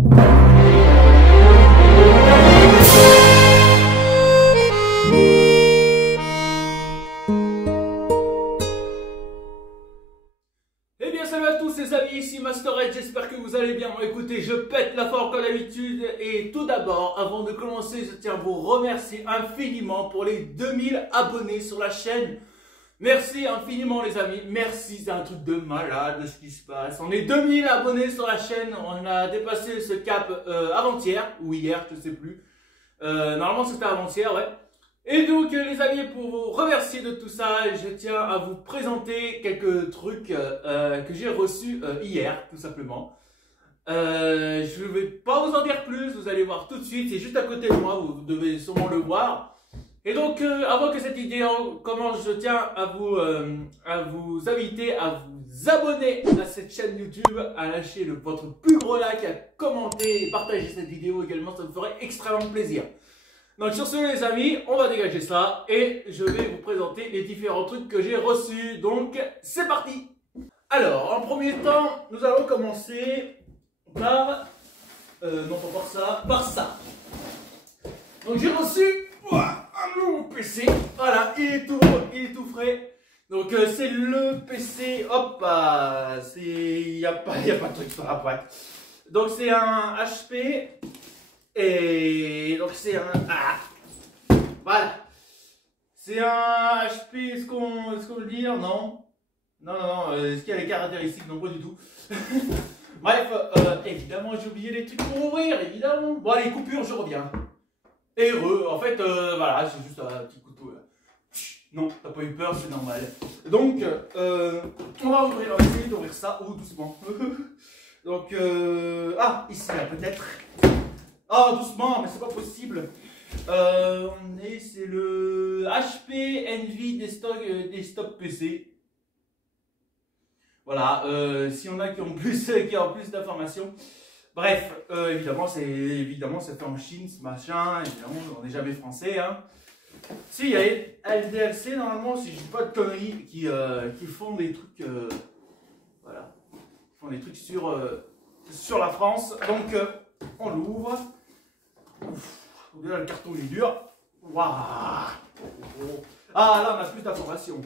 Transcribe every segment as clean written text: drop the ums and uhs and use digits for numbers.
Eh bien salut à tous les amis, ici Masterhead, j'espère que vous allez bien. Bon, écoutez, je pète la forme comme d'habitude et tout d'abord, avant de commencer, je tiens à vous remercier infiniment pour les 2000 abonnés sur la chaîne. Merci infiniment les amis, merci, c'est un truc de malade ce qui se passe. On est 2000 abonnés sur la chaîne, on a dépassé ce cap avant-hier, ou hier, je sais plus. Normalement c'était avant-hier, ouais. Et donc les amis, pour vous remercier de tout ça, je tiens à vous présenter quelques trucs que j'ai reçus hier, tout simplement. Je ne vais pas vous en dire plus, vous allez voir tout de suite, c'est juste à côté de moi, vous devez sûrement le voir. Et donc avant que cette vidéo commence, je tiens à vous inviter à vous abonner à cette chaîne YouTube, à lâcher votre plus gros like, à commenter et partager cette vidéo également, ça me ferait extrêmement plaisir. Donc sur ce les amis, on va dégager ça et je vais vous présenter les différents trucs que j'ai reçus. Donc c'est parti. Alors en premier temps, nous allons commencer par non pas par ça, par ça. Donc j'ai reçu un nouveau PC. Voilà, il est tout frais. Donc c'est le PC. Hop, il y a pas de truc sur la boîte. Donc c'est un HP. Et donc c'est un voilà, c'est un HP. Est-ce qu'on veut le dire? Non. Est-ce qu'il y a les caractéristiques? Non, pas du tout. Bref, évidemment j'ai oublié les trucs pour ouvrir, évidemment. Bon allez, coupure, je reviens. Heureux, en fait voilà, c'est juste un petit couteau là. Non, t'as pas eu peur, c'est normal. Donc on va ouvrir, on va essayer d'ouvrir ça, doucement. Donc ici là peut-être. Ah, doucement, mais c'est pas possible. C'est le HP Envy Desktop PC. Voilà, si on a qui ont plus d'informations. Bref, évidemment, c'est fait en Chine, ce machin. Évidemment, on n'est jamais français. Hein. Si, il y a LDLC, normalement, si je dis pas de conneries, qui font des trucs. Voilà. Qui font des trucs sur la France. Donc, on l'ouvre. Là, le carton il est dur. Waouh. Ah là on a plus d'informations.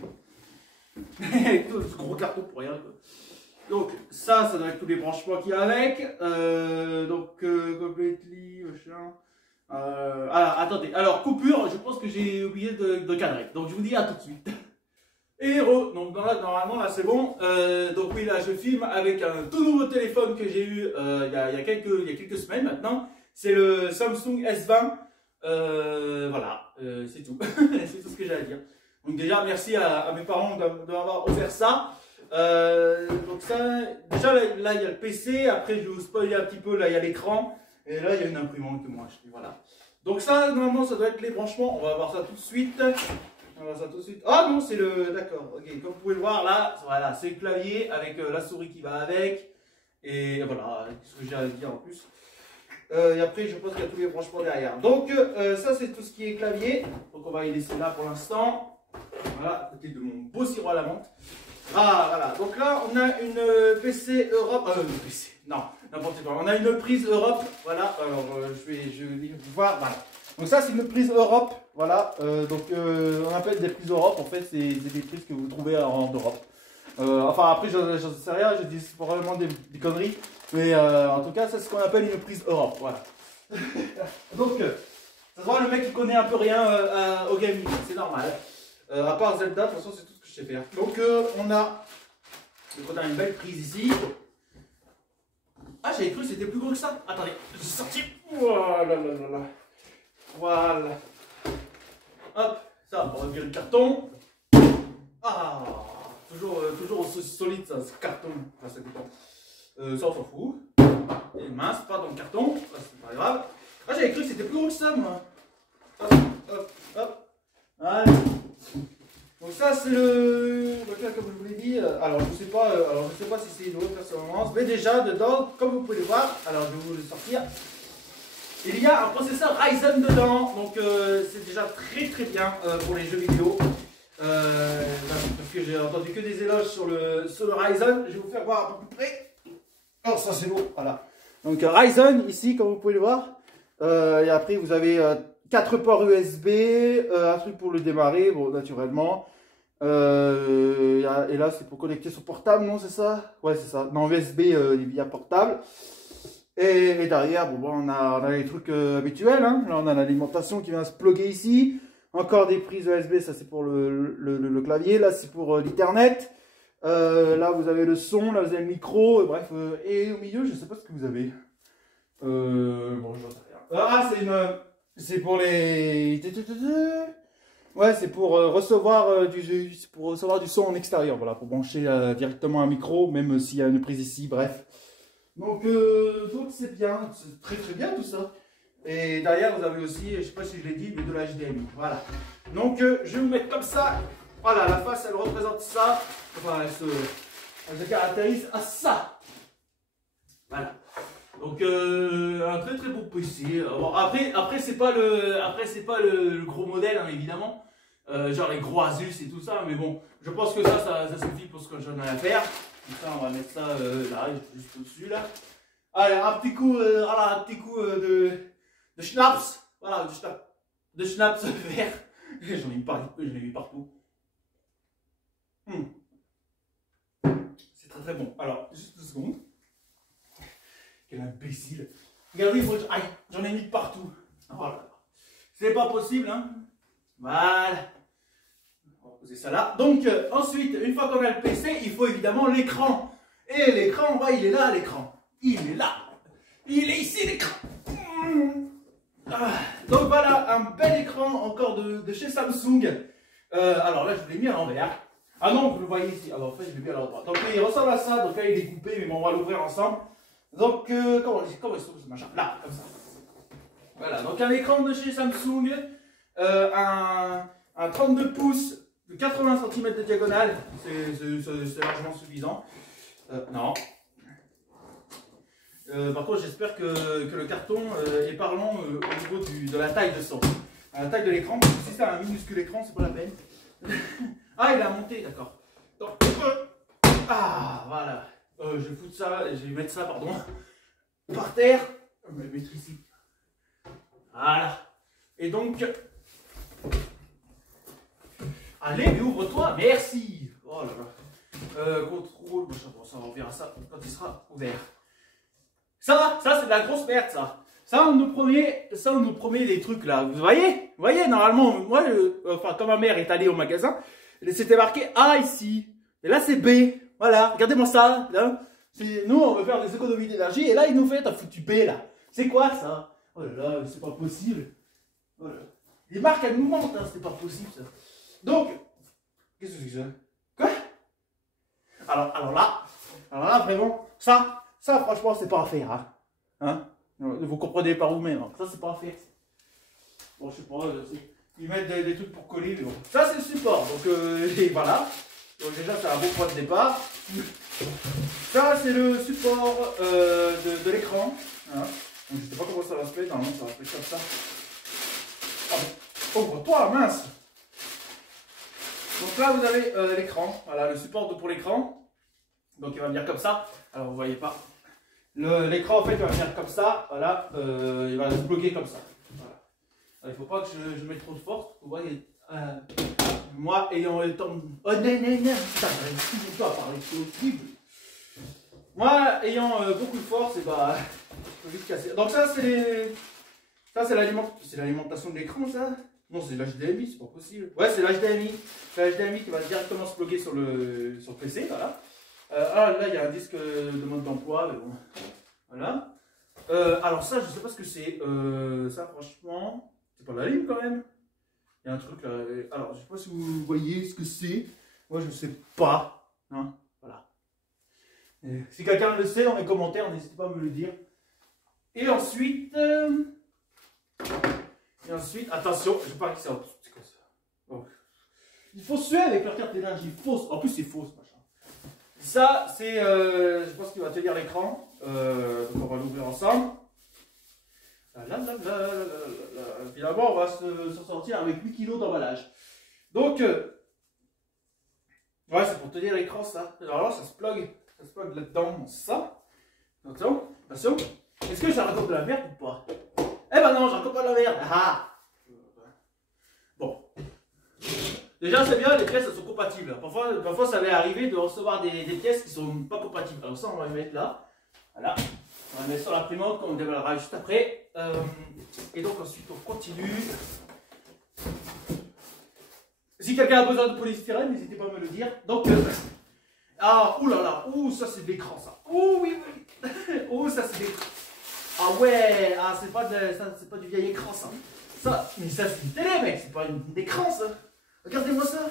Tout ce gros carton pour rien. Donc ça doit être tous les branchements qu'il y a avec. Completely machin. Attendez. Alors coupure, je pense que j'ai oublié de cadrer. Donc je vous dis à tout de suite. Héros. Donc normalement là c'est bon. Donc oui là je filme avec un tout nouveau téléphone que j'ai eu il y a quelques semaines maintenant. C'est le Samsung S20, voilà, c'est tout, c'est tout ce que j'ai à dire. Donc déjà merci à mes parents de m'avoir offert ça. Donc ça, déjà là il y a le PC, après je vais vous spoiler un petit peu, là il y a l'écran, et là il y a une imprimante que moi j'ai acheté, voilà. Donc ça normalement ça doit être les branchements, on va voir ça tout de suite. Ah non c'est le, d'accord, ok, comme vous pouvez le voir là, voilà, c'est le clavier avec la souris qui va avec, et voilà, ce que j'ai à dire en plus. Et après je pense qu'il y a tous les branchements derrière. Donc ça c'est tout ce qui est clavier. Donc on va y laisser là pour l'instant. Voilà, à côté de mon beau sirop à la menthe. Ah voilà, donc là on a une PC Europe. Non, n'importe quoi. On a une prise Europe. Voilà, alors je vais vous voir. Voilà. Donc ça c'est une prise Europe. Voilà, on appelle des prises Europe. En fait c'est des prises que vous trouvez en Europe. Enfin après je sais rien, je dis probablement des conneries. Mais en tout cas, ça c'est ce qu'on appelle une prise Europe, voilà. Donc, ça se voit, le mec qui connaît un peu rien au gaming, c'est normal. À part Zelda, de toute façon, c'est tout ce que je sais faire. Donc, on a une belle prise ici. Ah, j'avais cru que c'était plus gros que ça. Attendez, j'ai sorti. Voilà. Hop, ça, on va virer le carton. Ah, toujours aussi solide, ça, ce carton. Enfin, ça dépend. Ça on s'en fout. Et mince, pas dans le carton, ça c'est pas grave. Ah j'avais cru que c'était plus gros que ça moi. Hop. Allez. Donc ça c'est le. Donc là comme je vous l'ai dit, alors je sais pas si c'est une autre performance, mais déjà dedans, comme vous pouvez le voir, alors je vais vous le sortir. Il y a un processeur Ryzen dedans, donc c'est déjà très bien pour les jeux vidéo. Parce que j'ai entendu que des éloges sur le Ryzen, je vais vous faire voir à peu près. Alors ça c'est lourd, voilà. Donc Ryzen ici, comme vous pouvez le voir. Et après, vous avez 4 ports USB, un truc pour le démarrer, bon, naturellement. Et là, c'est pour connecter son portable, non, c'est ça? Ouais, c'est ça. Non, USB via portable. Et derrière, bon, on a les trucs habituels. Hein. Là, on a l'alimentation qui vient se plugger ici. Encore des prises USB, ça c'est pour le clavier. Là, c'est pour l'Ethernet. Là, vous avez le son, là, vous avez le micro. Bref, et au milieu, je ne sais pas ce que vous avez. Bon, je sais rien. Ah, c'est pour les... Ouais, c'est pour recevoir du son en extérieur. Voilà, pour brancher directement un micro, même s'il y a une prise ici, bref. Donc c'est bien, c'est très très bien tout ça. Et derrière, vous avez aussi, je ne sais pas si je l'ai dit, mais de la HDMI. Voilà. Donc je vais vous mettre comme ça. Voilà, la face, elle représente ça. Enfin, elle se caractérise à ça. Voilà. Donc un très très beau PC. Bon, après c'est pas le gros modèle hein, évidemment, genre les gros Asus et tout ça, mais bon, je pense que ça suffit pour ce que j'en ai à faire. Donc ça, on va mettre ça là, juste au-dessus là. Allez, un petit coup, de schnapps, voilà, de schnapps vert. J'en ai mis partout. C'est très très bon. Alors, juste 2 secondes. Quel imbécile. Regardez, aïe, j'en ai mis partout. Oh là là. C'est pas possible, hein. Voilà. On va poser ça là. Donc, ensuite, une fois qu'on a le PC, il faut évidemment l'écran. Et l'écran, bah, il est là, l'écran. Il est là. Il est ici, l'écran. Donc voilà, un bel écran encore de chez Samsung. Alors là, je l'ai mis à l'envers. Ah non, vous le voyez ici. Alors en fait, je l'ai mis à l'endroit. Donc il ressemble à ça. Donc là, il est coupé, mais bon, on va l'ouvrir ensemble. Donc, comment il se trouve ce machin? Là, comme ça. Voilà, donc un écran de chez Samsung, un 32 pouces de 80 cm de diagonale, c'est largement suffisant. Non. Par contre, j'espère que le carton est parlant au niveau de la taille de son. À la taille de l'écran, parce que si c'est un minuscule écran, c'est pas la peine. Ah, il a monté, d'accord. Ah, voilà. Je vais foutre ça, je vais mettre ça, pardon, par terre. Je vais le mettre ici. Voilà. Et donc, allez, mais ouvre-toi, merci. Oh là là. Contrôle, bon, ça, on verra ça quand il sera ouvert. Ça c'est de la grosse merde, ça. Ça, on nous promet des trucs là. Vous voyez, normalement, moi, enfin, quand ma mère est allée au magasin, c'était marqué A ici. Et là, c'est B. Voilà, regardez-moi ça. Là. Nous, on veut faire des économies d'énergie. Et là, il nous fait, t'as foutu B là. C'est quoi ça? Oh là là, c'est pas possible. Oh là là. Les marques, elles nous mentent, hein, c'est pas possible ça. Donc, qu'est-ce que c'est que ça? Quoi? Alors là, vraiment, ça, franchement, c'est pas à faire. Hein? Vous comprenez par vous-même. Hein. Ça, c'est pas à faire. Bon, je sais pas, ils mettent des trucs pour coller, mais bon. Ça, c'est le support. Donc, et voilà. Donc, déjà, c'est un bon point de départ. Ça, c'est le support de l'écran. Hein. Donc, je sais pas comment ça va se faire. Normalement, ça va se faire comme ça. Oh, ouvre-toi, mince! Donc là, vous avez l'écran. Voilà, le support pour l'écran. Donc, il va venir comme ça. Alors, vous voyez pas. L'écran, en fait, va venir comme ça. Voilà, il va se bloquer comme ça. Voilà. Alors, il ne faut pas que je mette trop de force. Vous voyez, moi, ayant le temps. Oh, non, putain, j'arrive toujours pas à parler possible. Moi, ayant beaucoup de force, et bah, je peux vite casser. Donc, ça, c'est l'alimentation de l'écran, ça. Non, c'est l'HDMI, c'est pas possible. Ouais, c'est l'HDMI. C'est l'HDMI qui va directement se bloquer sur le PC, voilà. Là, il y a un disque de mode d'emploi, mais bon. Voilà. Alors ça, je sais pas ce que c'est. Ça, franchement, c'est pas la ligne quand même. Il y a un truc là. Alors, je sais pas si vous voyez ce que c'est. Moi, je sais pas. Hein, voilà. Si quelqu'un le sait dans les commentaires, n'hésitez pas à me le dire. Et ensuite, attention, je parie que c'est quoi ça. Donc, il faut suer avec leur carte d'énergie fausse. En plus, c'est faux ce machin. Ça, c'est, je pense qu'il va tenir l'écran. Donc on va l'ouvrir ensemble. Finalement, on va s'en sortir avec 8 kg d'emballage. Donc, ouais, c'est pour tenir l'écran, ça. Alors là, ça se plug là-dedans, ça. Attention. Est-ce que je raconte de la merde ou pas? Eh ben non, je raconte pas de la merde. Ah. Bon. Déjà, c'est bien, les pièces elles sont compatibles. Parfois, ça m'est arrivé de recevoir des pièces qui sont pas compatibles. Alors ça, on va les mettre là. Voilà. On va les mettre sur l'imprimante qu'on démarrera juste après. Et donc ensuite, on continue. Si quelqu'un a besoin de polystyrène, n'hésitez pas à me le dire. Donc, ah, oulala, ouh, ça c'est de l'écran ça. Ouh, oui, oui. Ouh, ça c'est de l'écran. Ah ouais, ah, c'est pas du vieil écran ça. Mais ça c'est une télé, mec, c'est pas un écran ça. Regardez-moi ça.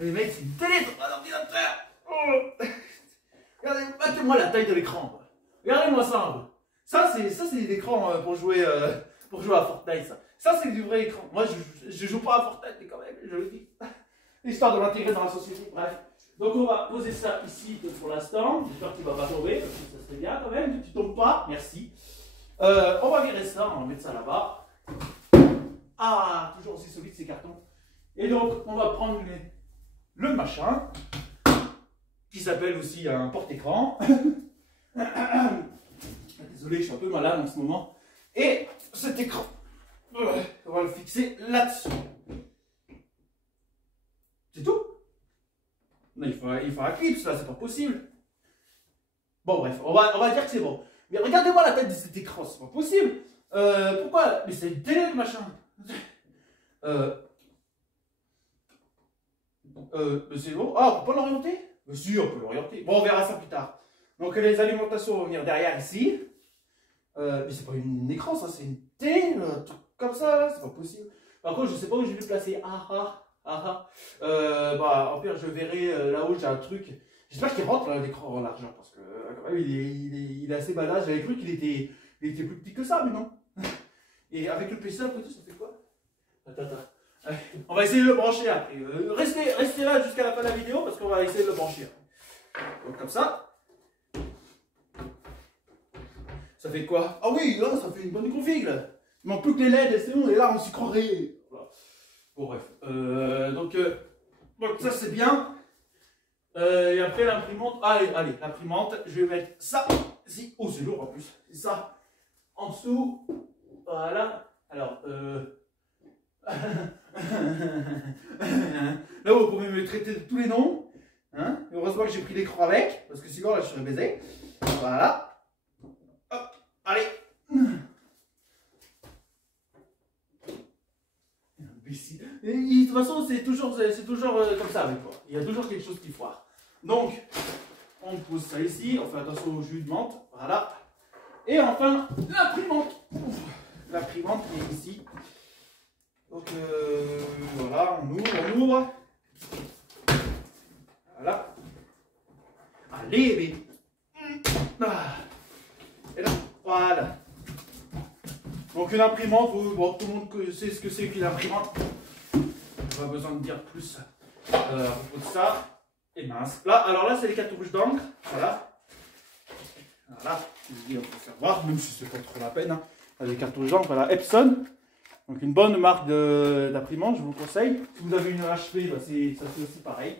Mais mec, c'est une télé, c'est pas un ordinateur. Oh. Regardez, battez-moi la taille de l'écran. Regardez-moi ça. Ça c'est l'écran pour jouer à Fortnite ça. Ça c'est du vrai écran. Moi je joue pas à Fortnite mais quand même, je le dis. Histoire de l'intégrer dans la société, bref. Donc on va poser ça ici pour l'instant. J'espère qu'il va pas tomber, parce que ça serait bien quand même. Tu tombes pas, merci. On va virer ça, on va mettre ça là-bas. Ah, toujours aussi solide ces cartons. Et donc on va prendre le machin, qui s'appelle aussi un porte-écran. Désolé, je suis un peu malade en ce moment. Et cet écran, on va le fixer là-dessus. C'est tout. Non, il faut un clip, ça, c'est pas possible. Bon, bref, on va dire que c'est bon. Mais regardez-moi la tête de cet écran, c'est pas possible. Pourquoi? Mais c'est une télé, le machin. C'est bon. Ah, on peut pas l'orienter? Mais si, on peut l'orienter. Bon, on verra ça plus tard. Donc, les alimentations vont venir derrière ici. Mais c'est pas un écran, ça, c'est une télé, un truc comme ça, c'est pas possible. Par contre, je sais pas où je vais le placer. Bah, en pire, je verrai là-haut, j'ai un truc. J'espère qu'il rentre l'écran en largeur parce que quand même, il est assez balade. J'avais cru qu'il était plus petit que ça, mais non. Et avec le PC, après tout, ça fait quoi? Attends. On va essayer de le brancher après. Restez là jusqu'à la fin de la vidéo parce qu'on va essayer de le brancher. Donc, comme ça. Ça fait quoi? Ah oui, là, ça fait une bonne config là. Il manque plus que les LED et c'est bon, et là on s'y croirait. Voilà. Bon bref. Donc ça c'est bien. Et après l'imprimante. Allez, l'imprimante, je vais mettre ça ici. Oh c'est lourd en plus. C'est ça. En dessous. Voilà. Alors là vous pouvez me traiter de tous les noms. Hein? Heureusement que j'ai pris l'écran avec, parce que sinon là je serais baisé. Voilà. Hop, allez. Et, de toute façon, c'est toujours comme ça avec toi. Il y a toujours quelque chose qui foire. Donc, on pose ça ici. On fait attention au jus de menthe. Voilà. Et enfin, l'imprimante. L'imprimante est ici. Donc, voilà, on ouvre. Voilà. Allez, mais. Et là, voilà. Donc une imprimante, bon, tout le monde sait ce que c'est qu'une imprimante. Pas besoin de dire plus à propos de ça. Et mince. Là, alors là, c'est les cartouches d'encre. Voilà. Voilà. On peut faire voir, même si c'est pas trop la peine. Hein. Les cartouches d'encre, voilà. Epson. Donc une bonne marque d'imprimante, je vous conseille. Si vous avez une HP, bah, ça fait aussi pareil.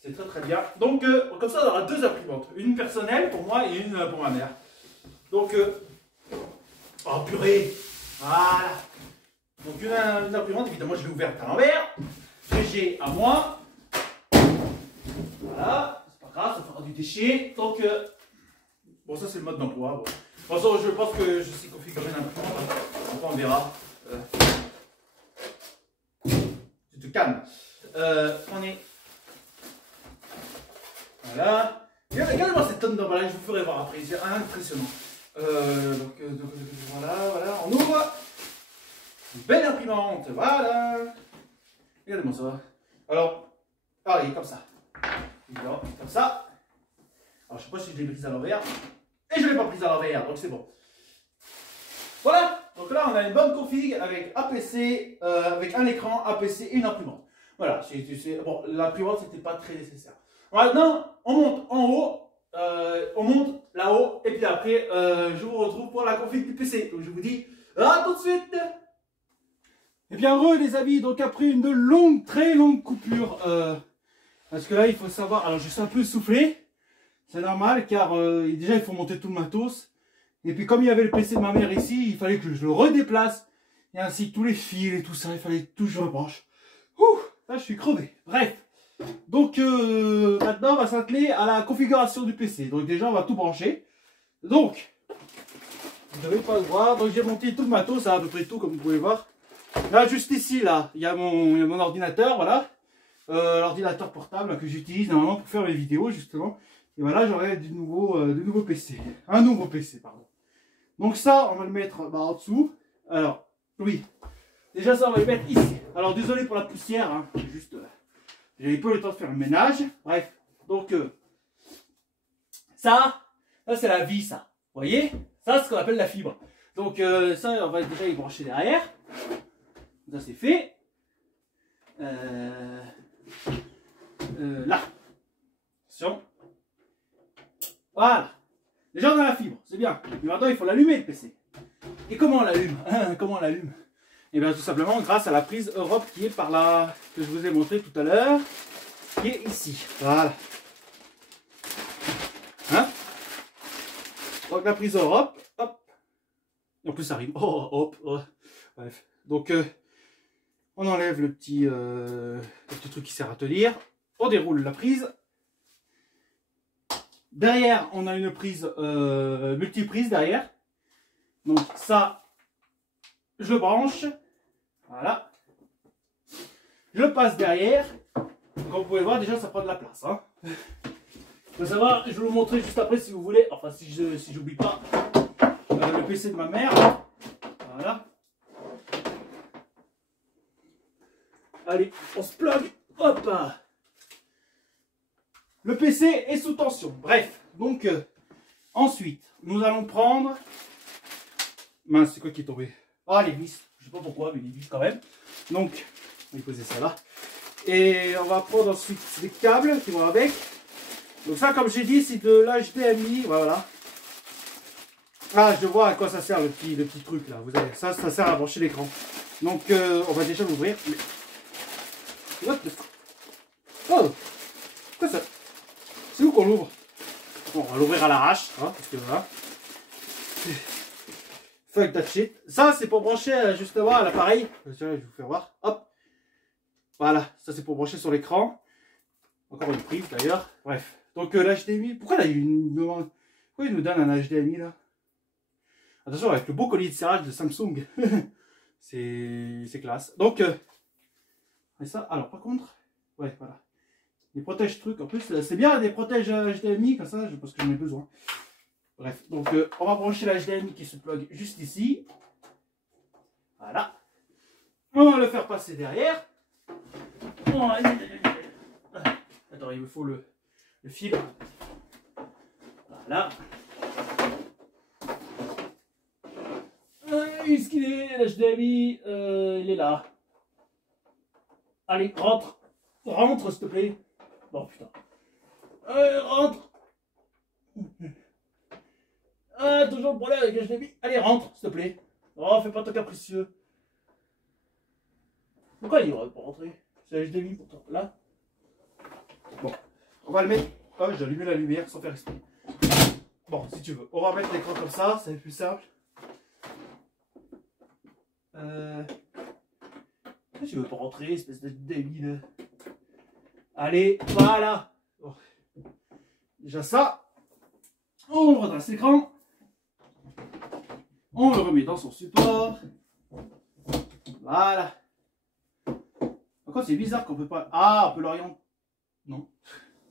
C'est très très bien. Donc comme ça, on aura deux imprimantes. Une personnelle pour moi et une pour ma mère. Donc, oh purée, voilà. Donc une imprimante, évidemment, je l'ai ouverte à l'envers. J'ai à moi. Voilà, c'est pas grave, ça fera du déchet. Donc, bon, ça c'est le mode d'emploi. Bon. De toute façon, je pense que je sais configurer l'imprimante. Enfin, on verra. Tu te calmes. On est. Voilà. Regardez-moi cette tonne d'emballage, je vous ferai voir après. C'est impressionnant. Donc, voilà, on ouvre. Une belle imprimante, voilà. Regardez-moi ça. Alors, allez, comme ça. Comme ça. Alors, je sais pas si je l'ai prise à l'envers. Et je ne l'ai pas prise à l'envers, donc c'est bon. Voilà. Donc là, on a une bonne config avec APC, avec un écran, APC et une imprimante. Voilà. Bon, l'imprimante, c'était pas très nécessaire. Maintenant, on monte en haut. On monte là-haut et puis après je vous retrouve pour la config du PC. Donc je vous dis à tout de suite. Et bien heureux les amis, donc après une très longue coupure, parce que là il faut savoir, alors je suis un peu soufflé, c'est normal car déjà il faut monter tout le matos Et puis comme il y avait le PC de ma mère ici, il fallait que je le redéplace. Et ainsi tous les fils et tout ça, il fallait tout que je rebranche. Ouh, là je suis crevé. Bref. Donc maintenant on va s'atteler à la configuration du PC. Donc déjà on va tout brancher. Donc, vous n'avez pas le voir. Donc j'ai monté tout le matos, ça à peu près tout comme vous pouvez voir. Là juste ici, là, il y a mon ordinateur, voilà. L'ordinateur portable que j'utilise normalement pour faire mes vidéos justement. Et voilà, j'aurai du nouveau PC. Un nouveau PC, pardon. Donc ça, on va le mettre en dessous. Alors, oui. Déjà ça, on va le mettre ici. Alors désolé pour la poussière, hein. Juste, j'ai pas eu le temps de faire le ménage. Bref, donc ça c'est la vis, ça. Vous voyez? Ça, c'est ce qu'on appelle la fibre. Donc ça, on va déjà y brancher derrière. Ça c'est fait. Là. Attention. Voilà. Déjà on a la fibre, c'est bien. Mais maintenant il faut l'allumer le PC. Et comment on l'allume? Comment on l'allume? Et bien tout simplement grâce à la prise Europe qui est par là, que je vous ai montré tout à l'heure, qui est ici. Voilà. Hein? Donc la prise Europe, hop. En plus ça rime. Oh, hop, oh. Bref. Donc on enlève le petit truc qui sert à tenir. On déroule la prise. Derrière, on a une prise multiprise derrière. Donc ça, je le branche. Voilà. Je le passe derrière. Comme vous pouvez voir, déjà ça prend de la place. Hein. Il faut savoir, je vais vous montrer juste après si vous voulez. Enfin, si j'oublie pas. Le PC de ma mère. Voilà. Allez, on se plug. Hop. Le PC est sous tension. Bref, donc ensuite, nous allons prendre... Mince, c'est quoi qui est tombé? Ah, les vis. Je sais pas pourquoi, mais les vis quand même. Donc, on va poser ça là. Et on va prendre ensuite des câbles qui vont avec. Donc ça, comme j'ai dit, c'est de l'HDMI. Voilà. Ah, je vois à quoi ça sert le petit truc là. Vous avez ça sert à brancher l'écran. Donc, on va déjà l'ouvrir. What the fuck? Oh, quoi ça? C'est où qu'on l'ouvre? Bon, on va l'ouvrir à l'arrache, hein, parce que voilà. Fuck that shit. Ça, c'est pour brancher justement à l'appareil. Je vais vous faire voir. Hop. Voilà, ça c'est pour brancher sur l'écran. Encore une prise d'ailleurs. Bref. Donc l'HDMI. Pourquoi là pourquoi il nous donne un HDMI là? Attention, avec le beau collier de serrage de Samsung. C'est classe. Donc, et ça, alors par contre, ouais, voilà. Les protèges trucs, en plus, c'est bien des protèges HDMI, comme ça, parce que j'en ai besoin. Bref, donc on va brancher la HDMI qui se plug juste ici. Voilà. On va le faire passer derrière. Attends, il me faut le fil. Voilà. Est-ce qu'il est, l'HDMI? Il est là. Allez, rentre. Rentre, s'il te plaît. Bon, putain. Rentre. Toujours le problème avec HDMI. Allez, rentre, s'il te plaît. Oh, fais pas ton capricieux. Pourquoi il va pas rentrer? C'est HDMI pourtant. Là. Bon, on va le mettre. Oh, j'ai allumé la lumière sans faire exprès. Bon, si tu veux. On va mettre l'écran comme ça, c'est plus simple. Pourquoi tu veux pas rentrer, espèce de débile? Allez, voilà. Bon. Déjà ça. On redresse l'écran. On le remet dans son support. Voilà. Par contre, c'est bizarre qu'on peut pas... Ah, on peut l'orienter. Non.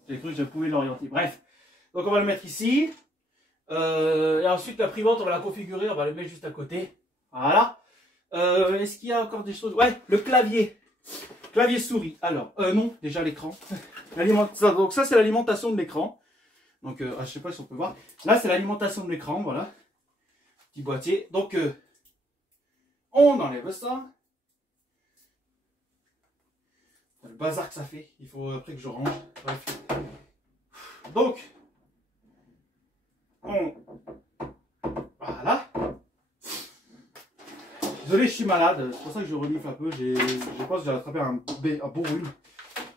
J'ai cru que je pouvais l'orienter. Bref. Donc, on va le mettre ici. Et ensuite, la privante, on va la configurer. On va le mettre juste à côté. Voilà. Est-ce qu'il y a encore des choses? Ouais, le clavier. Clavier souris. Alors, non, déjà l'écran. Donc, ça, c'est l'alimentation de l'écran. Donc, je sais pas si on peut voir. Là, c'est l'alimentation de l'écran. Voilà. Petit boîtier. Donc, on enlève ça. Le bazar que ça fait. Il faut après que je range. Bref. Donc, voilà. Désolé, je suis malade. C'est pour ça que je renifle un peu. Je pense que j'ai attrapé un beau rhume.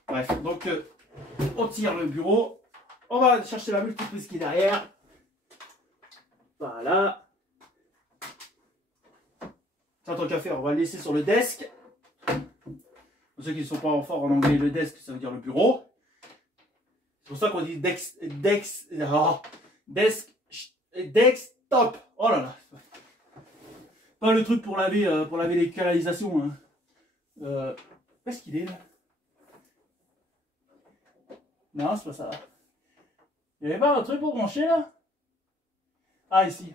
Bref. Donc, on tire le bureau. On va chercher la multiprise qui est derrière. Voilà. tant qu'à faire, on va le laisser sur le desk. Pour ceux qui ne sont pas forts en anglais, le desk, ça veut dire le bureau. C'est pour ça qu'on dit desktop. Oh là là. Pas le truc pour laver les canalisations. Hein. Où est-ce qu'il est là? Non, c'est pas ça. Il n'y avait pas un truc pour brancher là? Ah, ici.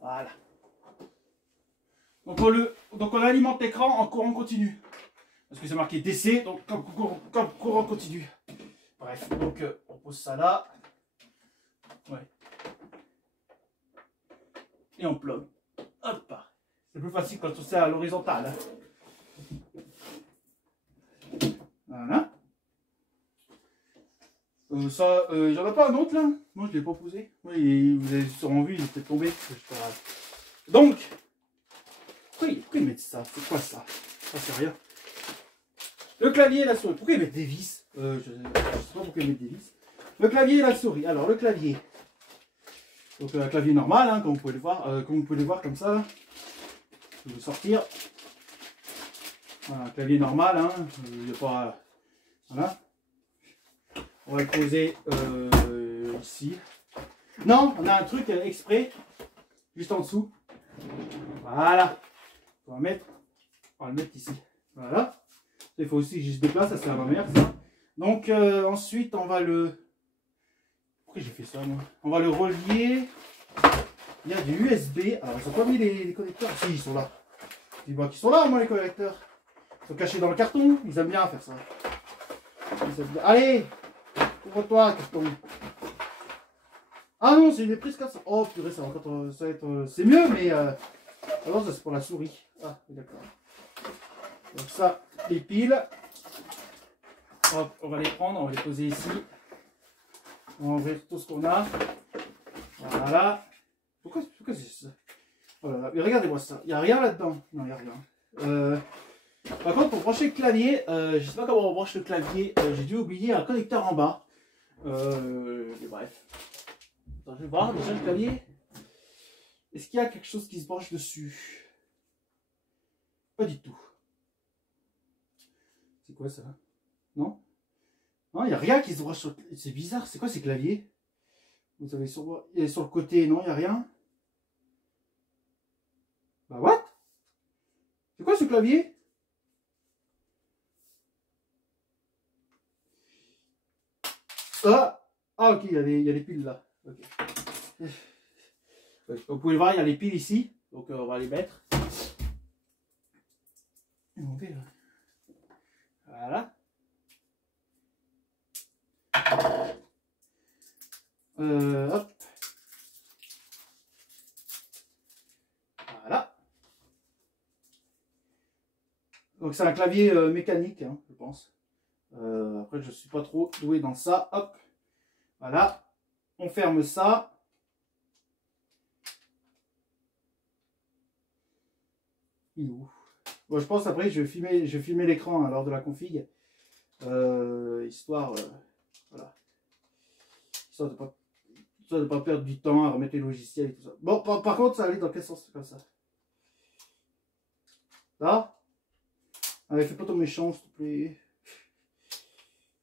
Voilà. Donc on alimente l'écran en courant continu. Parce que c'est marqué DC, donc comme courant continu. Bref, donc on pose ça là. Ouais. Et on plug. Hop. C'est plus facile quand on c'est à l'horizontale. Voilà. Ça, j'en ai pas un autre là? Moi je l'ai pas posé. Oui, vous avez sûrement vu, il est peut-être tombé. Donc, pourquoi ils mettent ça? C'est quoi ça? Ça c'est rien. Le clavier et la souris. Pourquoi ils mettent des vis? Je sais pas pourquoi ils mettent des vis. Le clavier et la souris. Alors le clavier. Donc un clavier normal, hein, comme vous pouvez le voir, comme ça. Je vais le sortir. Voilà, un clavier normal, hein. Il n'y a pas. Voilà. On va le poser ici. Non, on a un truc exprès, juste en dessous. Voilà. On va le mettre ici. Voilà. Il faut aussi que je déplace, ça c'est à ma mère ça. Donc ensuite on va le. Pourquoi j'ai fait ça moi? On va le relier. Il y a du USB. Alors ils n'ont pas mis les connecteurs. Si, ils sont là. Tu vois qu'ils sont là, moi les connecteurs. Ils sont cachés dans le carton. Ils aiment bien faire ça. Allez, ouvre-toi, carton. Ah non, c'est une prise comme ça. Oh purée, ça va être. C'est mieux, mais. Alors ça c'est pour la souris. Ah, d'accord. Donc ça, les piles. Hop, on va les prendre, on va les poser ici. On va ouvrir tout ce qu'on a. Voilà. Pourquoi c'est ça? Voilà. Mais regardez-moi ça. Il n'y a rien là-dedans. Non, il n'y a rien. Par contre, pour brancher le clavier, je ne sais pas comment on branche le clavier. J'ai dû oublier un connecteur en bas. Mais bref. Attends, je vais voir déjà le clavier. Est-ce qu'il y a quelque chose qui se branche dessus? Pas du tout. C'est quoi ça? Non? Non, il n'y a rien qui se branche sur le... C'est bizarre, c'est quoi ces claviers? Vous savez, sur le côté, non, il n'y a rien. Bah what? C'est quoi ce clavier? Ah ok, il y a des piles là. Okay. Vous pouvez le voir, il y a les piles ici. Donc on va les mettre. Voilà. Hop. Voilà. Donc c'est un clavier mécanique, hein, je pense. Après je ne suis pas trop doué dans ça. Hop. Voilà. On ferme ça. Il est où? Bon, je pense après je vais filmer l'écran lors de la config. Histoire voilà. Histoire de pas perdre du temps à remettre les logiciels et tout ça. Bon, par contre, ça allait dans quel sens comme ça? Là? Allez, fais pas ton méchant, s'il te plaît.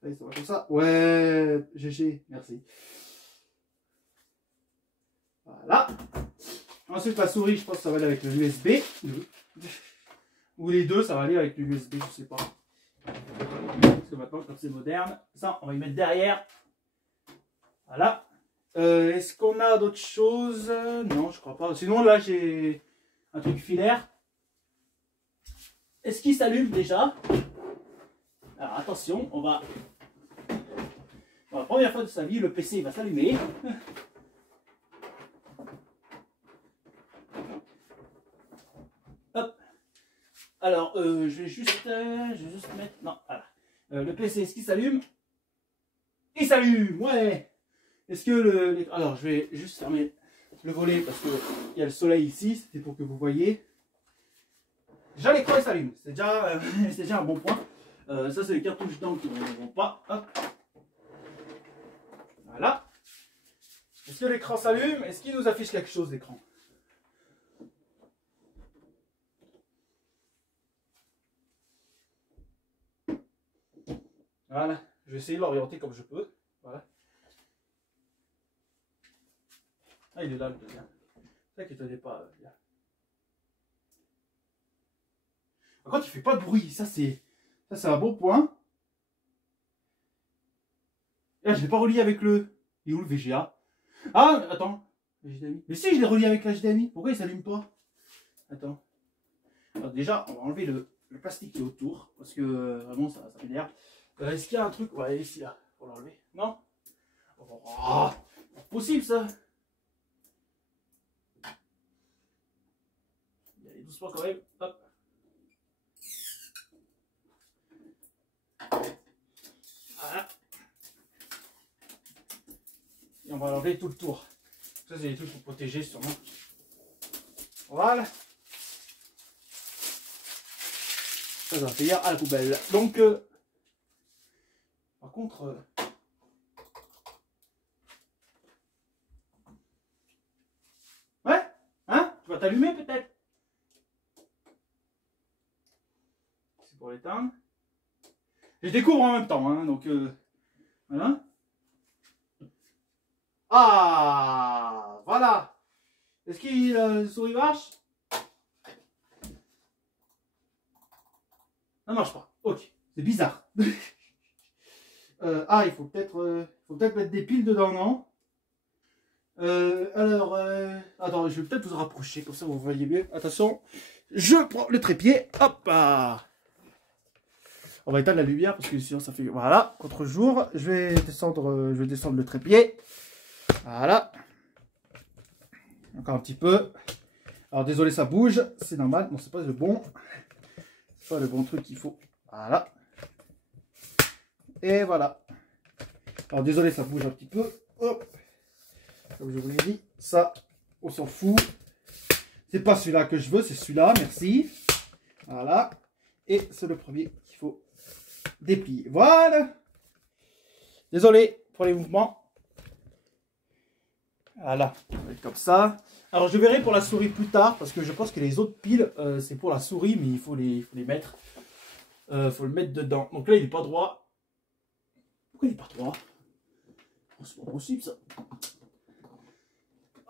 Allez, ça va comme ça. Ouais, GG, merci. Voilà. Ensuite, la souris, je pense que ça va aller avec le USB. Ou les deux, ça va aller avec l'USB, je sais pas. Parce que maintenant, comme c'est moderne, ça, on va y mettre derrière. Voilà. Est-ce qu'on a d'autres choses? Non, je crois pas. Sinon, là, j'ai un truc filaire. Est-ce qu'il s'allume déjà? Alors, attention, on va... Pour la première fois de sa vie, le PC va s'allumer. Hop. Alors, je vais juste mettre... Non, voilà. Le PC, est-ce qu'il s'allume? Il s'allume, ouais. Est-ce que alors, je vais juste fermer le volet parce qu'il y a le soleil ici. C'était pour que vous voyez. Déjà, l'écran s'allume. C'est déjà un bon point. Ça, c'est les cartouches d'encre qui ne vont pas. Hop. Voilà. Est-ce que l'écran s'allume? Est-ce qu'il nous affiche quelque chose, l'écran? Voilà, je vais essayer de l'orienter comme je peux. Voilà. Ah, il est là le deuxième. C'est ça qui ne pas. Par contre, il fait pas de bruit. Ça, c'est un bon point. Là, je l'ai pas relié avec le. Il est où le VGA? Ah, attends. HDMI. Mais si, je l'ai relié avec l'HDMI. Pourquoi il s'allume pas? Attends. Alors, déjà, on va enlever le plastique qui est autour. Parce que vraiment, ça m'énerve. Est-ce qu'il y a un truc? Ouais, ici, là. Pour l'enlever. Non? Oh, c'est possible ça. Allez, doucement quand même. Hop. Voilà. Et on va l'enlever tout le tour. Ça, c'est des trucs pour protéger sûrement. Voilà. Ça va finir à la poubelle. Donc, par contre, ouais, hein, tu vas t'allumer peut-être. C'est pour l'éteindre. Et je découvre en même temps, hein, donc voilà. Ah, voilà. Est-ce qu'il souris marche? Ça marche pas. Ok, c'est bizarre. Ah, il faut peut-être mettre des piles dedans, non? Alors, attends, je vais peut-être vous rapprocher, comme ça vous voyez mieux. Attention, je prends le trépied. Hop là. On va éteindre la lumière parce que sinon ça fait... Voilà, contre-jour. Je vais descendre le trépied. Voilà. Encore un petit peu. Alors désolé, ça bouge. C'est normal. Non, c'est pas le bon. C'est pas le bon truc qu'il faut. Voilà. Et voilà. Alors désolé, ça bouge un petit peu. Hop. Comme je vous l'ai dit, ça, on s'en fout. C'est pas celui-là que je veux, c'est celui-là. Merci. Voilà. Et c'est le premier qu'il faut déplier. Voilà. Désolé pour les mouvements. Voilà. Comme ça. Alors je verrai pour la souris plus tard. Parce que je pense que les autres piles, c'est pour la souris. Mais il faut les mettre. Faut le mettre dedans. Donc là, il n'est pas droit. Pourquoi il n'est pas droit? Oh, c'est pas possible ça.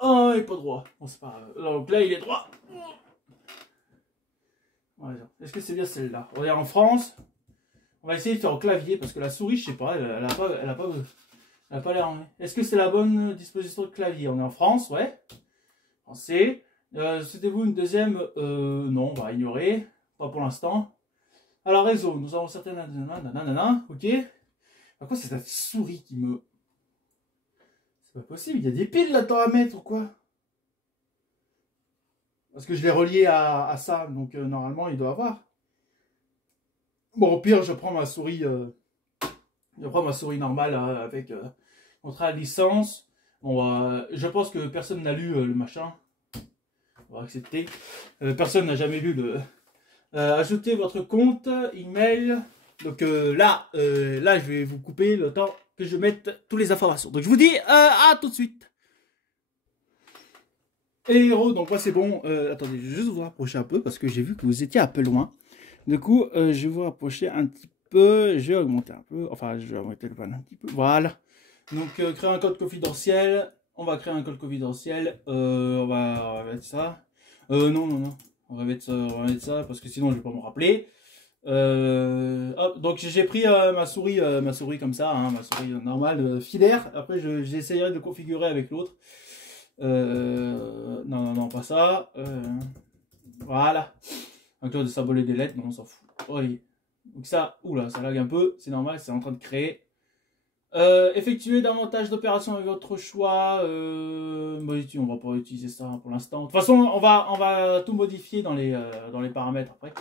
Oh, il n'est pas droit. Bon, c'est pas grave. Donc là, il est droit. Est-ce que c'est bien celle-là? On est en France. On va essayer de faire au clavier parce que la souris, je sais pas, elle a pas l'air. Est-ce que c'est la bonne disposition de clavier? On est en France, ouais. Français. C'était-vous une deuxième? Non, on va ignorer. Pas pour l'instant. Alors, réseau, nous avons certaines. Ok. Par contre, c'est cette souris qui me. C'est pas possible, il y a des piles là-dedans à mettre ou quoi? Parce que je l'ai relié à ça, donc normalement il doit avoir. Bon, au pire, je prends ma souris normale avec contrat de licence. Je pense que personne n'a lu le machin. On va accepter. Personne n'a jamais lu le. Ajoutez votre compte email. Donc là, je vais vous couper le temps que je mette toutes les informations. Donc je vous dis à tout de suite. Et héros, donc moi c'est bon. Attendez, je vais juste vous rapprocher un peu parce que j'ai vu que vous étiez un peu loin. Du coup, je vais vous rapprocher un petit peu. Je vais augmenter un peu. Enfin, je vais augmenter le pan un petit peu. Voilà. Donc, créer un code confidentiel. On va créer un code confidentiel. On va mettre ça. Non. On va mettre ça parce que sinon je vais pas me rappeler. Hop, donc j'ai pris ma souris comme ça, hein, ma souris normale filaire. Après, j'essayerai de le configurer avec l'autre. Non, pas ça. Voilà. Donc là, de symboler des lettres, non, on s'en fout. Oui. Donc ça, oula, ça lag un peu, c'est normal, c'est en train de créer. Effectuer davantage d'opérations avec votre choix. On va pas utiliser ça pour l'instant. De toute façon, on va tout modifier dans les paramètres après.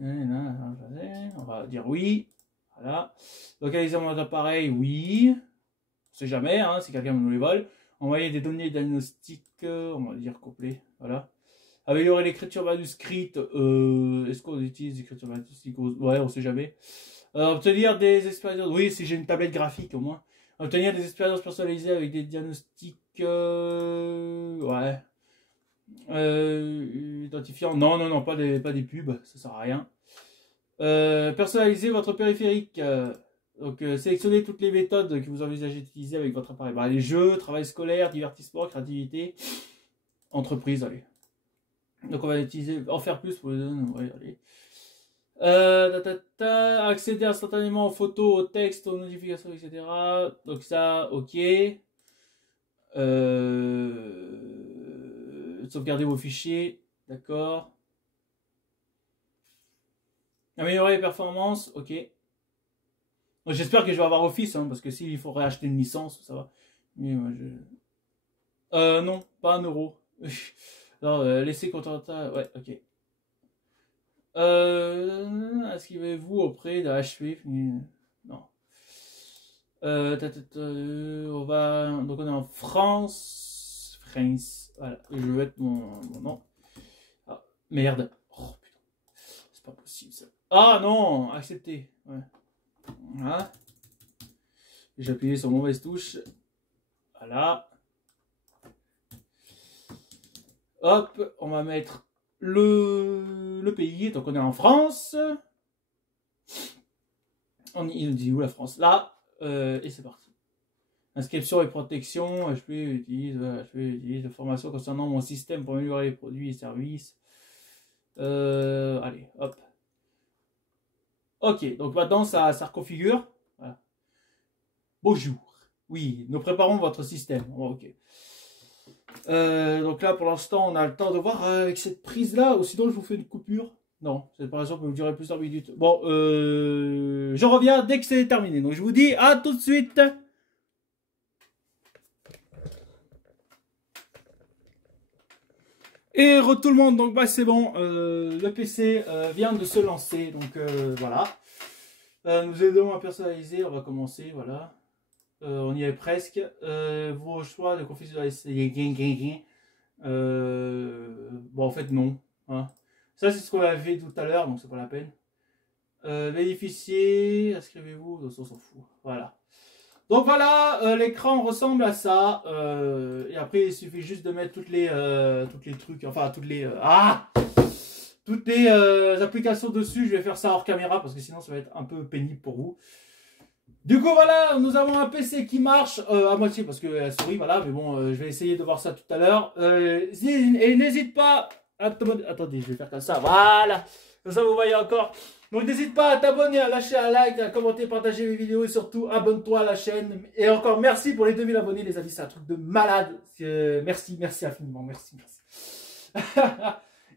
On va dire oui. Voilà. Localiser mon appareil, oui. On sait jamais, hein, si quelqu'un nous les vole. Envoyer des données diagnostiques, on va dire complet. Voilà. Améliorer l'écriture manuscrite. Est-ce qu'on utilise l'écriture manuscrite? Ouais, on sait jamais. Obtenir des expériences. Oui, si j'ai une tablette graphique au moins. Obtenir des expériences personnalisées avec des diagnostics. Ouais. Identifiant. Non, pas des pubs. Ça sert à rien. Personnaliser votre périphérique. Donc, sélectionnez toutes les méthodes que vous envisagez d'utiliser avec votre appareil. Bah, les jeux, travail scolaire, divertissement, créativité, entreprise, allez. Donc, on va utiliser en faire plus pour les donner. Ouais, allez. Accéder instantanément aux photos, aux textes, aux notifications, etc. Donc, ça, ok. Sauvegarder vos fichiers, d'accord. Améliorer les performances, ok. J'espère que je vais avoir Office, hein, parce que s'il faudrait acheter une licence, ça va. Mais moi, non, pas un euro. Alors, laissez contenter, ouais, ok. Inscrivez-vous auprès de HP. Non. On va, donc on est en France. Voilà. Et je vais mettre mon nom. Ah, merde. Oh putain. C'est pas possible ça. Ah non, accepter. Ouais. Voilà. J'ai appuyé sur mauvaise touche. Voilà. Hop, on va mettre le pays. Donc on est en France. Il nous dit où la France? Là. Et c'est parti. Inscription et protection. HP utilise de formation concernant mon système pour améliorer les produits et services. Allez, hop. Ok, donc maintenant ça reconfigure. Voilà. Bonjour. Oui, nous préparons votre système. Oh, ok. Donc là, pour l'instant, on a le temps de voir avec cette prise-là. Ou sinon, je vous fais une coupure. Non, cette opération peut vous durer plusieurs minutes. Bon, je reviens dès que c'est terminé. Donc je vous dis à tout de suite. Et tout le monde, donc bah c'est bon, le PC vient de se lancer, donc voilà. Nous aidons à personnaliser, on va commencer, voilà. On y est presque. Vos choix de configuration. Bon, en fait, non. Hein. Ça, c'est ce qu'on avait fait tout à l'heure, donc c'est pas la peine. Bénéficier, inscrivez-vous, on s'en fout. Voilà. Donc voilà, l'écran ressemble à ça. Et après, il suffit juste de mettre toutes les trucs, enfin toutes les applications dessus. Je vais faire ça hors caméra parce que sinon ça va être un peu pénible pour vous. Du coup voilà, nous avons un PC qui marche à moitié parce que la souris, voilà, mais bon, je vais essayer de voir ça tout à l'heure. Et n'hésite pas à t'abonner. Attendez, je vais faire comme ça, voilà. Comme ça vous voyez encore. Donc n'hésite pas à t'abonner, à lâcher un like, à commenter, partager mes vidéos et surtout abonne-toi à la chaîne. Et encore merci pour les 2000 abonnés les amis, c'est un truc de malade. Merci infiniment, merci.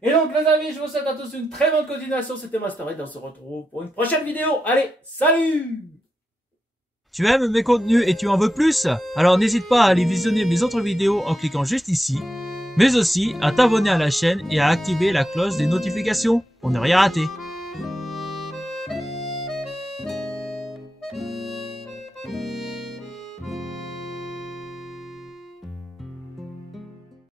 Et donc les amis, je vous souhaite à tous une très bonne continuation. C'était Masterhead et on se retrouve pour une prochaine vidéo. Allez, salut! Tu aimes mes contenus et tu en veux plus? Alors n'hésite pas à aller visionner mes autres vidéos en cliquant juste ici, mais aussi à t'abonner à la chaîne et à activer la cloche des notifications pour ne rien rater.